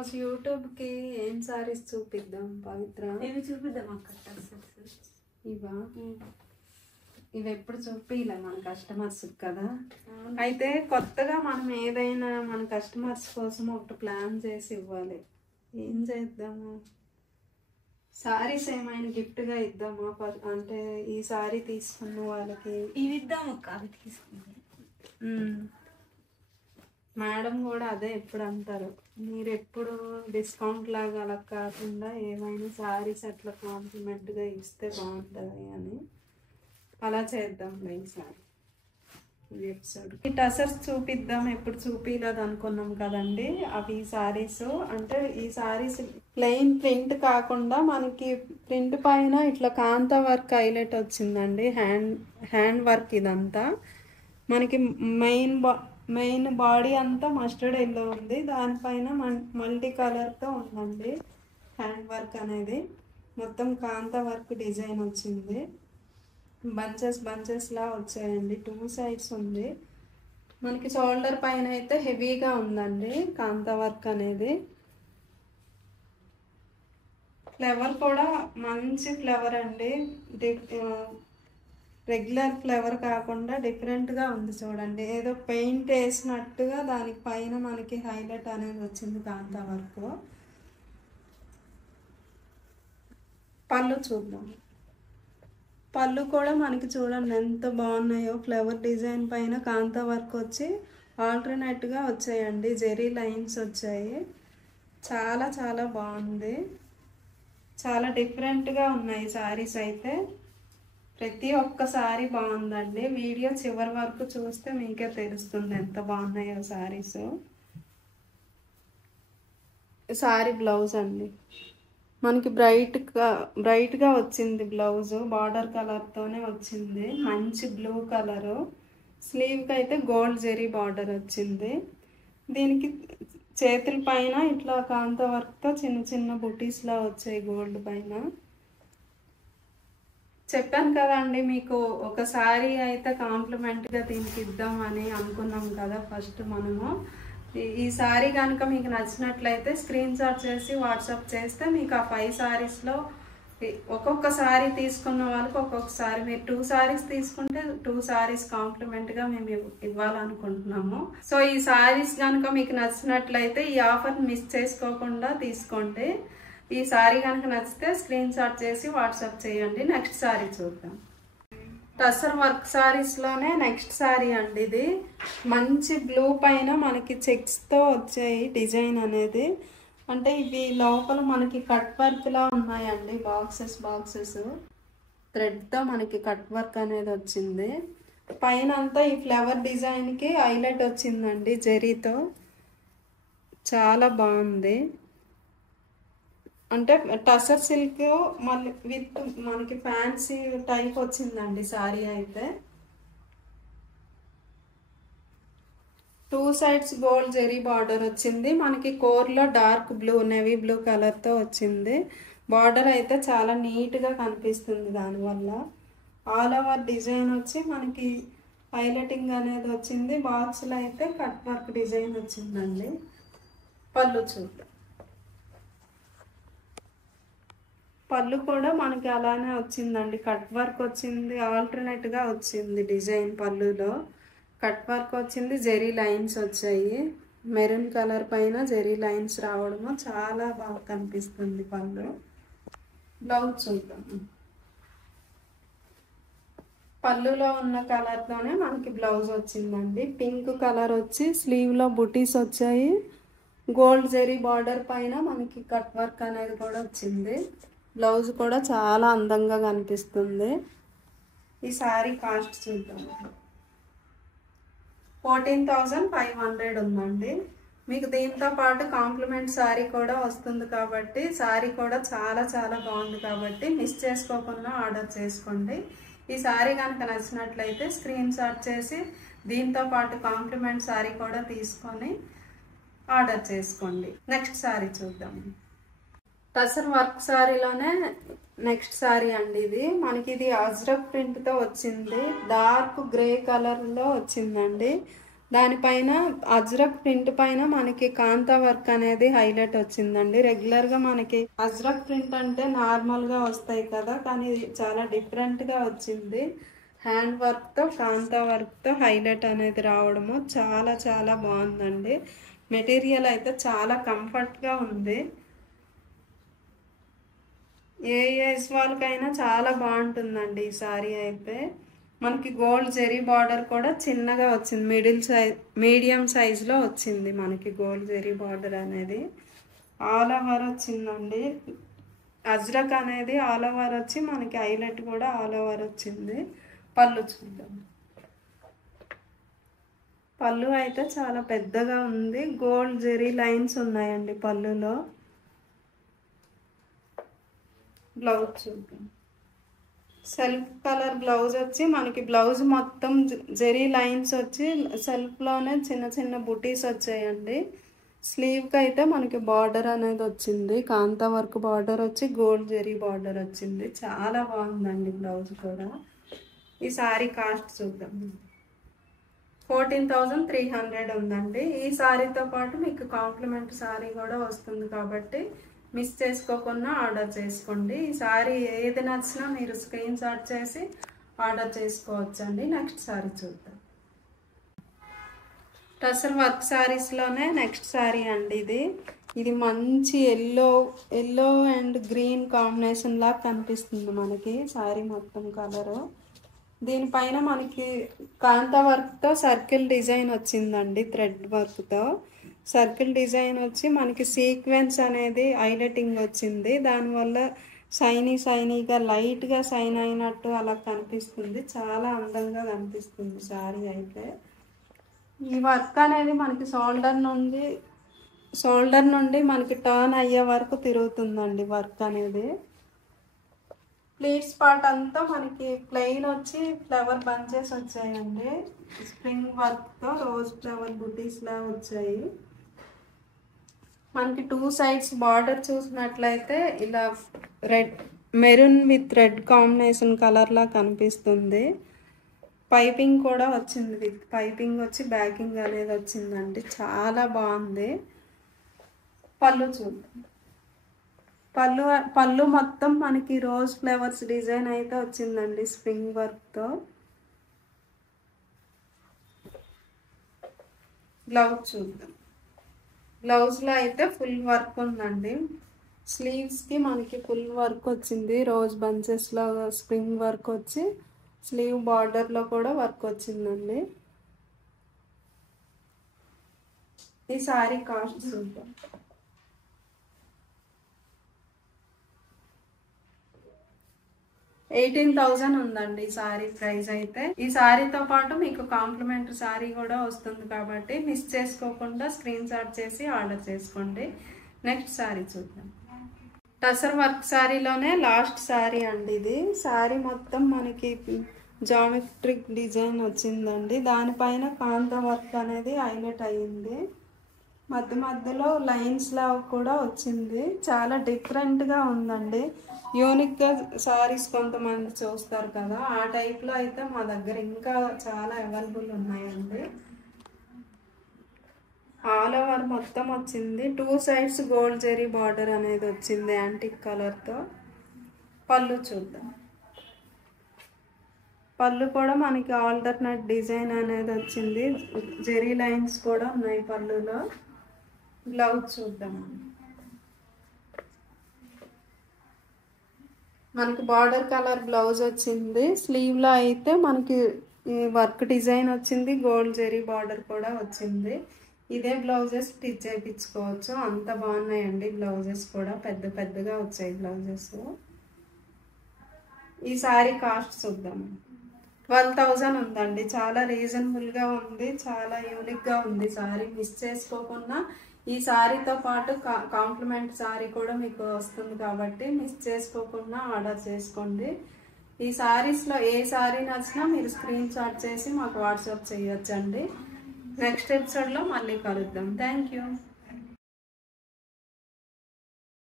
First యూట్యూబ్కి ఏం సారీస్ చూపిద్దాం పవిత్ర? ఇవి చూపిద్దాం అక్క. ఇవా? ఇవి ఎప్పుడు చూపిలే మన కస్టమర్స్ కదా. అయితే కొత్తగా మనం ఏదైనా మన కస్టమర్స్ కోసం ఒకటి ప్లాన్ చేసి ఇవ్వాలి. ఏం చేద్దాము? సారీస్ ఏమైనా గిఫ్ట్గా ఇద్దామా? అంటే ఈ సారీ తీసుకున్న వాళ్ళకి ఇవి ఇద్దాం అక్క. అవి తీసుకుంది మేడం కూడా అదే ఎప్పుడు అంటారు, మీరు ఎప్పుడు డిస్కౌంట్ లాగా అలా కాకుండా ఏమైనా సారీస్ అట్లా కాంప్లిమెంట్గా ఇస్తే బాగుంటుంది అని అలా చేద్దాం. ఈసారి ఈ ఎపిసోడ్ ఈ టసర్స్ చూపిద్దాం, ఎప్పుడు చూపించలేదు అనుకున్నాం కదండి. అవి సారీస్ అంటే ఈ సారీస్ ప్లెయిన్ ప్రింట్ కాకుండా మనకి ప్రింట్ పైన ఇట్లా కాంతా వర్క్ హైలైట్ వచ్చిందండి. హ్యాండ్ వర్క్ ఇదంతా మనకి మెయిన్ బాడీ అంతా మస్టర్డ్ ఎల్లో ఉంది, దానిపైన మల్టీ కలర్తో ఉందండి హ్యాండ్ వర్క్ అనేది. మొత్తం కాంతా వర్క్ డిజైన్ వచ్చింది, బంచెస్ లా వచ్చాయండి. 2 సైడ్స్ ఉంది. మనకి షోల్డర్ పైన అయితే హెవీగా ఉందండి కాంతా వర్క్ అనేది. ఫ్లవర్ కూడా మంచి ఫ్లవర్ అండి, రెగ్యులర్ ఫ్లవర్ కాకుండా డిఫరెంట్గా ఉంది చూడండి. ఏదో పెయింట్ వేసినట్టుగా దానికి పైన మనకి హైలైట్ అనేది వచ్చింది కాంతా వర్క్. పళ్ళు చూద్దాం. పళ్ళు కూడా మనకి చూడండి ఎంత బాగున్నాయో. ఫ్లవర్ డిజైన్ పైన కాంతా వర్క్ వచ్చి ఆల్టర్నేట్గా వచ్చాయండి, జెరీ లైన్స్ వచ్చాయి. చాలా చాలా బాగుంది, చాలా డిఫరెంట్గా ఉన్నాయి సారీస్ అయితే. ప్రతి ఒక్క సారీ బాగుందండి. వీడియో చివరి వరకు చూస్తే మీకే తెలుస్తుంది ఎంత బాగున్నాయో సారీస్. సారీ బ్లౌజ్ అండి మనకి బ్రైట్గా వచ్చింది బ్లౌజ్, బార్డర్ కలర్తోనే వచ్చింది, మంచి బ్లూ కలరు. స్లీవ్కి అయితే గోల్డ్ జెరీ బార్డర్ వచ్చింది. దీనికి చేతుల పైన ఇట్లా కాంతా వర్క్తో చిన్న చిన్న బుటీస్లా వచ్చాయి గోల్డ్ పైన. చెప్పాను కదండి మీకు, ఒక సారీ అయితే కాంప్లిమెంట్గా దీనికి ఇద్దామని అనుకున్నాం కదా. ఫస్ట్ మనము ఈ సారీ కనుక మీకు నచ్చినట్లయితే స్క్రీన్ షాట్ చేసి వాట్సాప్ చేస్తే మీకు ఆ 5 సారీస్లో ఒక్కొక్క సారీ తీసుకున్న వాళ్ళకి ఒక్కొక్కసారి, మీరు 2 సారీస్ తీసుకుంటే 2 సారీస్ కాంప్లిమెంట్గా మేము ఇవ్వాలనుకుంటున్నాము. సో ఈ సారీస్ కనుక మీకు నచ్చినట్లయితే ఈ ఆఫర్ మిస్ చేసుకోకుండా తీసుకోండి. ఈ సారీ కనుక నచ్చితే స్క్రీన్ షాట్ చేసి వాట్సాప్ చేయండి. నెక్స్ట్ సారీ చూద్దాం. టసర్ వర్క్ సారీస్లోనే నెక్స్ట్ సారీ అండి ఇది. మంచి బ్లూ పైన మనకి చెక్స్తో వచ్చాయి డిజైన్ అనేది. అంటే ఇవి లోపల మనకి కట్ వర్క్లా ఉన్నాయండి, బాక్సెస్ థ్రెడ్తో మనకి కట్ వర్క్ అనేది వచ్చింది. పైన అంతా ఈ ఫ్లవర్ డిజైన్కి హైలైట్ వచ్చిందండి జెరీతో, చాలా బాగుంది. అంటే టసర్ సిల్క్ మళ్ళీ విత్ మనకి ఫ్యాన్సీ టైప్ వచ్చిందండి సారీ అయితే. 2 సైడ్స్ గోల్డ్ జెరీ బార్డర్ వచ్చింది. మనకి కోర్లో డార్క్ బ్లూ, నేవీ బ్లూ కలర్తో వచ్చింది. బార్డర్ అయితే చాలా నీట్గా కనిపిస్తుంది దానివల్ల. ఆల్ ఓవర్ డిజైన్ వచ్చి మనకి హైలైటింగ్ అనేది వచ్చింది. బాక్స్లో అయితే కట్ వర్క్ డిజైన్ వచ్చిందండి. పళ్ళు చూద్దాం. పళ్ళు కూడా మనకి అలానే వచ్చిందండి, కట్ వర్క్ వచ్చింది, ఆల్టర్నేట్గా వచ్చింది డిజైన్. పళ్ళులో కట్ వర్క్ వచ్చింది, జెరీ లైన్స్ వచ్చాయి. మెరూన్ కలర్ పైన జెరీ లైన్స్ రావడము చాలా బాగా కనిపిస్తుంది పళ్ళు. బ్లౌజ్ చూద్దాం. పళ్ళులో ఉన్న కలర్తోనే మనకి బ్లౌజ్ వచ్చిందండి. పింక్ కలర్ వచ్చి స్లీవ్లో బుటీస్ వచ్చాయి. గోల్డ్ జెరీ బార్డర్ పైన మనకి కట్ వర్క్ అనేది కూడా వచ్చింది. బ్లౌజ్ కూడా చాలా అందంగా కనిపిస్తుంది. ఈ సారీ కాస్ట్ చూద్దాం. 14,500 ఉందండి. మీకు దీంతో పాటు కాంప్లిమెంట్ సారీ కూడా వస్తుంది కాబట్టి సారీ కూడా చాలా చాలా బాగుంది కాబట్టి మిస్ చేసుకోకుండా ఆర్డర్ చేసుకోండి. ఈ సారీ కనుక నచ్చినట్లయితే స్క్రీన్ షాట్ చేసి దీంతో పాటు కాంప్లిమెంట్ సారీ కూడా తీసుకొని ఆర్డర్ చేసుకోండి. నెక్స్ట్ సారీ చూద్దాం. టసర్ వర్క్ సారీలోనే నెక్స్ట్ సారీ అండి ఇది. మనకి ఇది అజ్రక్ ప్రింట్తో వచ్చింది, డార్క్ గ్రే కలర్లో వచ్చిందండి. దానిపైన అజ్రక్ ప్రింట్ పైన మనకి కాంతా వర్క్ అనేది హైలైట్ వచ్చిందండి. రెగ్యులర్గా మనకి అజ్రక్ ప్రింట్ అంటే నార్మల్గా వస్తాయి కదా, కానీ ఇది చాలా డిఫరెంట్గా వచ్చింది. హ్యాండ్ వర్క్తో కాంతా వర్క్తో హైలైట్ అనేది రావడము చాలా చాలా బాగుందండి. మెటీరియల్ అయితే చాలా కంఫర్ట్గా ఉంది. ఏ ఏజ్ వాళ్ళకైనా చాలా బాగుంటుందండి ఈ సారీ అయితే. మనకి గోల్డ్ జెరీ బార్డర్ కూడా చిన్నగా వచ్చింది, మీడియం సైజులో వచ్చింది మనకి గోల్డ్ జెరీ బార్డర్ అనేది. ఆల్ ఓవర్ వచ్చిందండి. అజ్రక్ అనేది ఆల్ ఓవర్ వచ్చి మనకి హైలైట్ కూడా ఆల్ ఓవర్ వచ్చింది. పళ్ళు చూద్దాం. పళ్ళు అయితే చాలా పెద్దగా ఉంది. గోల్డ్ జెరీ లైన్స్ ఉన్నాయండి పళ్ళులో. బ్లౌజ్ చూద్దాం. సెల్ఫ్ కలర్ బ్లౌజ్ వచ్చి మనకి బ్లౌజ్ మొత్తం జెరీ లైన్స్ వచ్చి సెల్ఫ్లోనే చిన్న చిన్న బుటీస్ వచ్చాయండి. స్లీవ్కి అయితే మనకి బార్డర్ అనేది వచ్చింది, కాంతా వర్క్ బార్డర్ వచ్చి గోల్డ్ జెరీ బార్డర్ వచ్చింది. చాలా బాగుందండి బ్లౌజ్ కూడా. ఈ సారీ కాస్ట్ చూద్దాం. 14,300 ఉందండి. ఈ సారీతో పాటు మీకు కాంప్లిమెంట్ సారీ కూడా వస్తుంది కాబట్టి మిస్ చేసుకోకుండా ఆర్డర్ చేసుకోండి. ఈ సారీ ఏది నచ్చినా మీరు స్క్రీన్ షాట్ చేసి ఆర్డర్ చేసుకోవచ్చండి. నెక్స్ట్ సారీ చూద్దాం. టసర్ వర్క్ సారీస్లోనే నెక్స్ట్ సారీ అండి ఇది మంచి ఎల్లో అండ్ గ్రీన్ కాంబినేషన్ లాగా కనిపిస్తుంది మనకి సారీ మొత్తం కలరు. దీనిపైన మనకి కాంతా వర్క్తో సర్కిల్ డిజైన్ వచ్చిందండి. థ్రెడ్ వర్క్తో సర్కిల్ డిజైన్ వచ్చి మనకి సీక్వెన్స్ అనేది హైలైటింగ్ వచ్చింది. దానివల్ల షైనీగా లైట్గా షైన్ అయినట్టు అలా కనిపిస్తుంది. చాలా అందంగా కనిపిస్తుంది సారీ అయితే. ఈ వర్క్ అనేది మనకి షోల్డర్ నుండి మనకి టర్న్ అయ్యే వరకు తిరుగుతుందండి వర్క్ అనేది. ప్లీట్స్ పార్ట్ అంతా మనకి ప్లెయిన్ వచ్చి ఫ్లవర్ బంచెస్ వచ్చాయండి. స్ప్రింగ్ వర్క్తో రోజ్ ఫ్లవర్ బుటీస్ లా వచ్చాయి. మనకి 2 సైడ్స్ బార్డర్ చూసినట్లయితే ఇలా maroon with red combination colour లా కనిపిస్తుంది. పైపింగ్ కూడా వచ్చింది, విత్ పైపింగ్ వచ్చి బ్యాకింగ్ అనేది వచ్చిందండి. చాలా బాగుంది. పళ్ళు చూద్దాం. పళ్ళు మొత్తం మనకి రోజ్ ఫ్లవర్స్ డిజైన్ అయితే వచ్చిందండి స్ప్రింగ్ వర్క్తో. బ్లౌజ్ చూద్దాం. బ్లౌజ్లో అయితే ఫుల్ వర్క్ ఉందండి. స్లీవ్స్కి మనకి ఫుల్ వర్క్ వచ్చింది. రోజ్ బంచెస్లో స్ప్రింగ్ వర్క్ వచ్చి స్లీవ్ బార్డర్లో కూడా వర్క్ వచ్చిందండి. ఈ సారీ కాస్ట్ చూద్దాం. 18,000 ఉందండి ఈ సారీ ప్రైస్ అయితే. ఈ సారీతో పాటు మీకు కాంప్లిమెంటరీ సారీ కూడా వస్తుంది కాబట్టి మిస్ చేసుకోకుండా స్క్రీన్ షాట్ చేసి ఆర్డర్ చేసుకోండి. నెక్స్ట్ సారీ చూద్దాం. టసర్ వర్క్ సారీలోనే లాస్ట్ సారీ అండి ఇది. సారీ మొత్తం మనకి జామెట్రిక్ డిజైన్ వచ్చిందండి. దానిపైన కాంతా వర్క్ అనేది హైలైట్ అయ్యింది. మధ్యలో లైన్స్ లా కూడా వచ్చింది. చాలా డిఫరెంట్గా ఉందండి. యూనిక్గా సారీస్ కొంతమంది చూస్తారు కదా, ఆ టైప్లో అయితే మా దగ్గర ఇంకా చాలా అవైలబుల్ ఉన్నాయండి. ఆల్ ఓవర్ మొత్తం వచ్చింది. 2 సైడ్స్ గోల్డ్ జెరీ బార్డర్ అనేది వచ్చింది యాంటిక్ కలర్తో. పళ్ళు చూద్దాం. పళ్ళు కూడా మనకి ఆల్టర్నేట్ డిజైన్ అనేది వచ్చింది. జెరీ లైన్స్ కూడా ఉన్నాయి పళ్ళులో. బ్లౌజ్ చూద్దాం. మనకి బార్డర్ కలర్ బ్లౌజ్ వచ్చింది. స్లీవ్లో అయితే మనకి వర్క్ డిజైన్ వచ్చింది. గోల్డ్ జెరీ బార్డర్ కూడా వచ్చింది. ఇదే బ్లౌజెస్ స్టిచ్ చేయించుకోవచ్చు. అంత బాగున్నాయండి బ్లౌజెస్ కూడా. పెద్దగా వచ్చాయి బ్లౌజెస్. ఈ సారీ కాస్ట్ చూద్దాం. 12,000 ఉందండి. చాలా రీజనబుల్గా ఉంది. చాలా యూనిక్గా ఉంది సారీ. మిస్ చేసుకోకుండా ఈ సారీతో పాటు కాంప్లిమెంట్ సారీ కూడా మీకు వస్తుంది కాబట్టి మిస్ చేసుకోకుండా ఆర్డర్ చేసుకోండి. ఈ సారీస్లో ఏ సారీ నచ్చినా మీరు స్క్రీన్ షాట్ చేసి మాకు వాట్సాప్ చేయొచ్చండి. నెక్స్ట్ ఎపిసోడ్లో మళ్ళీ కలుద్దాం. Thank you.